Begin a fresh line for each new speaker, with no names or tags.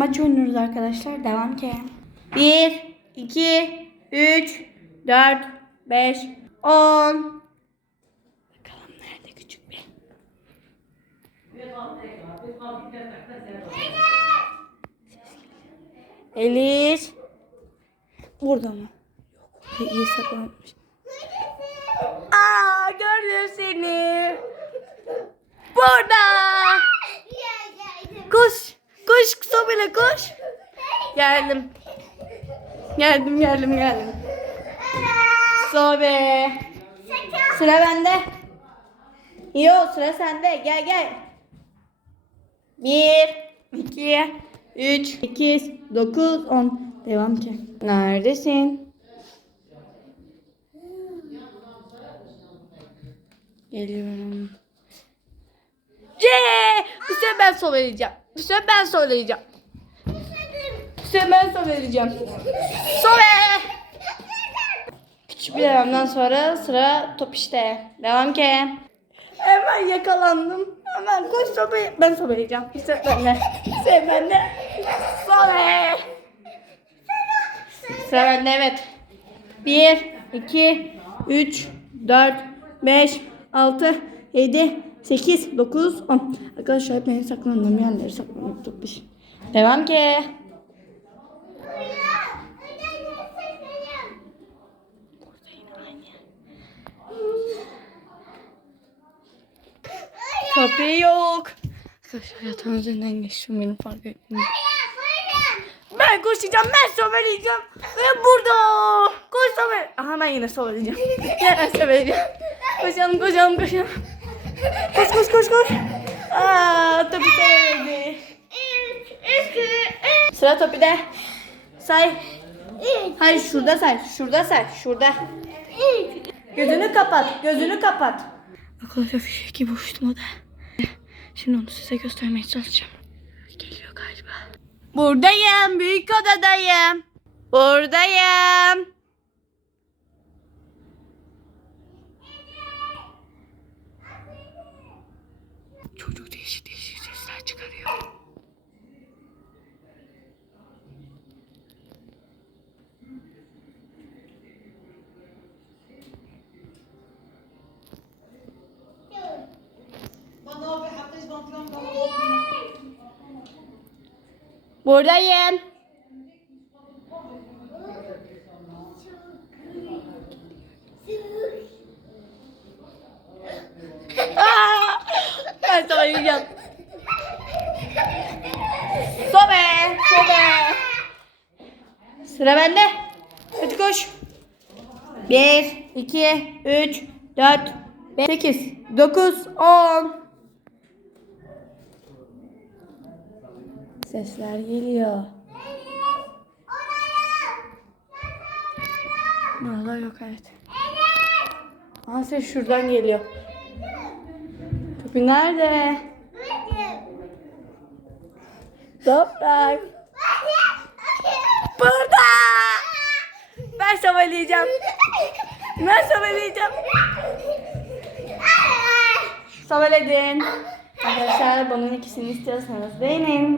Maç oynuyoruz arkadaşlar. Devam ki. 1, 2, 3, 4, 5, 10. Bakalım nerede küçük bir. Elif. Burada mı? Yok. İyi saklanmış. Aa gördüm seni. Burada. Koş. Koş Sobele koş. Geldim. Geldim geldim geldim. Sobe. Sıra bende. Yo sıra sende. Gel gel. Bir, iki, üç, sekiz, dokuz, on. Devam ki. Neredesin? Geliyorum. Ben söyleyeceğim. Sefer ben söyleyeceğim. Sefer ben söyleyeceğim. Söyle. Küçük bir devamdan sonra sıra top işte. Devam ki. Hemen yakalandım. Hemen koş topu. Ben söyleyeceğim. İşte benle. Sen benle. Söyle. Sıra bende evet. 1, 2, 3, 4, 5, 6, 7, 8, 9, 10. Arkadaşlar hep benim saklandığım yerleri saklanıp bir şey. Devam ki. Kapı yok. Arkadaşlar yatağın üzerinden geçtim benim fark ettim. Ben koşacağım, ben söyleyeceğim. Ve burada. Koş söyle. Aha ben yine söyleyeceğim. Yine söyleyeceğim. Koşalım, koşalım, koşalım. Koş, koş, koş, koş. Aa, topu söyledi. Sıra Topi'de. Say. Hayır şurada say. Şurada say. Şurada. Gözünü kapat. Gözünü kapat. Arkadaşlar fişek gibi uçtum o da. Şimdi onu size göstermeye çalışacağım. Geliyor galiba. Buradayım. Büyük odadayım. Buradayım. Çıkarıyor. Buradayım. Aa, ben sana yiyeceğim. Sobe, sobe. Sıra bende. Hadi koş. 1, 2, 3, 4, 5, 8, 9, 10. Sesler geliyor. Valla yok evet. Aa ses şuradan geliyor. Topi nerede? Toprak. Burada. Ben söyleyeceğim. Ben söyleyeceğim. Söyledin. Arkadaşlar bunun ikisini istiyorsanız beğenin.